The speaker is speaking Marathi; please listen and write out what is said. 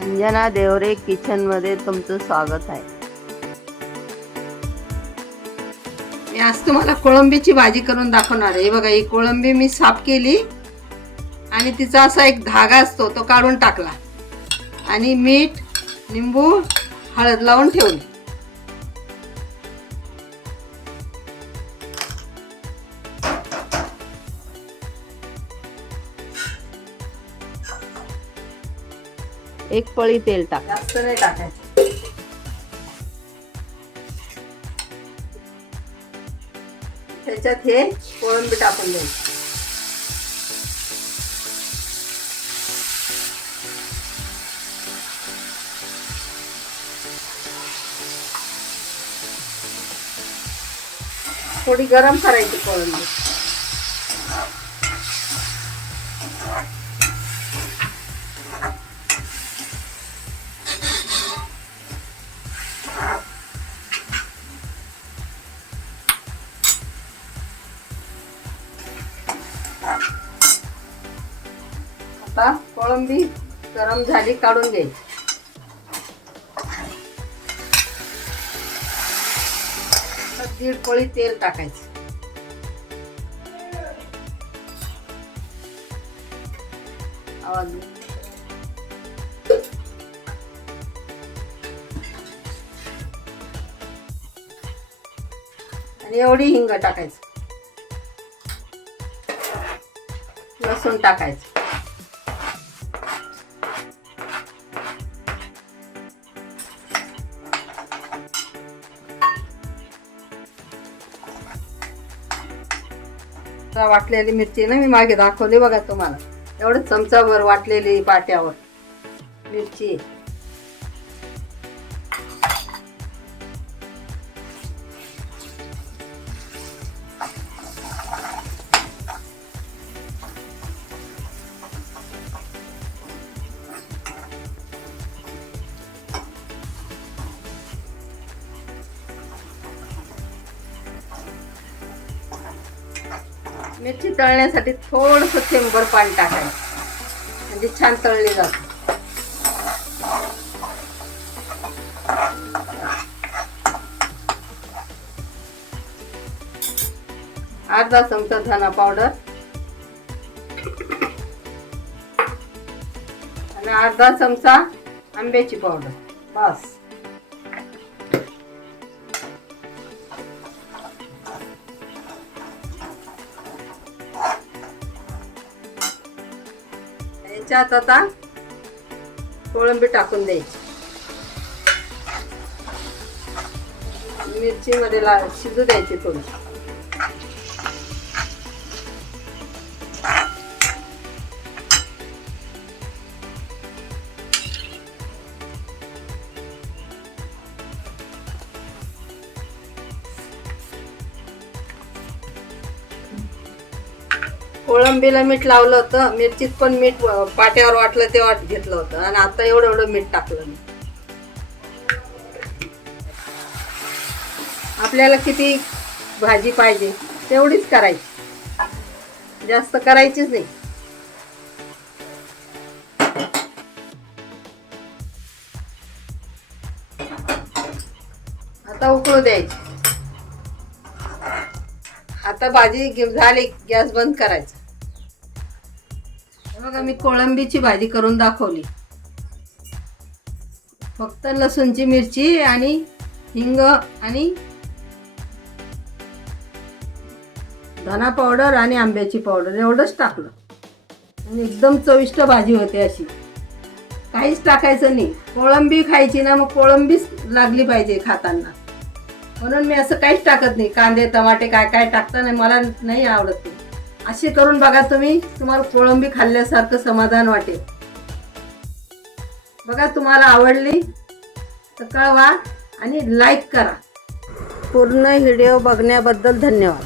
अंजना देवरे किचनमध्ये तुमचं स्वागत आहे. मी आज तुम्हाला कोळंबीची भाजी करून दाखवणार आहे. बघा ही कोळंबी मी साफ केली आणि तिचा असा एक धागा असतो तो काढून टाकला. आणि मीठ लिंबू हळद लावून ठेवली. एक पळी तेल टाक. जास्त नाही टाकायचं. त्याच्यात हे कोळंबी टाकून द्यायची थोडी गरम करायची कोळंबी. आता कोळंबी गरम झाली काढून घ्यायची. दीड पोळी तेल टाकायचं. आवाज आणि एवढी हिंग टाकायचं. लसूण टाकायचं. आता वाटलेली मिरची ना मी मागे दाखवली बघा तुम्हाला. एवढं चमचाभर वाटलेली पाट्यावर. मिरची. मिरची तळण्यासाठी थोडस थेंबर पाणी टाकायचं. म्हणजे छान तळली जाते. अर्धा चमचा धना पावडर. आणि अर्धा चमचा आंब्याची पावडर. बस. याच्यात आता कोळंबी टाकून द्यायची. मिरची मध्ये ला शिजू द्यायची थोडी कोळंबीला मीठ लावलं होतं मिरचीत पण मीठ पाट्यावर वाटलं तेव्हा घेतलं होतं. आणि आता एवढं एवढं मीठ टाकलं मी. आपल्याला किती भाजी पाहिजे तेवढीच करायची. जास्त करायचीच नाही. आता उकळू द्यायची. आता भाजी झाली गॅस बंद करायचा. बघा मी कोळंबीची भाजी करून दाखवली. फक्त लसूणची मिरची आणि हिंग आणि धना पावडर आणि आंब्याची पावडर एवढंच टाकलं. आणि एकदम चविष्ट भाजी होते अशी. काहीच टाकायचं नाही. कोळंबी खायची ना मग कोळंबीच लागली पाहिजे खाताना. म्हणून मी असं काहीच टाकत नाही. कांदे टमाटे काय काय टाकता नाही मला नाही आवडत ते. असे करून बघा तुम्ही. तुम्हाला कोळंबी खाल्ल्यासारखं समाधान वाटेल. बघा तुम्हाला आवडली तर कळवा आणि लाईक करा. पूर्ण व्हिडिओ बघण्याबद्दल धन्यवाद.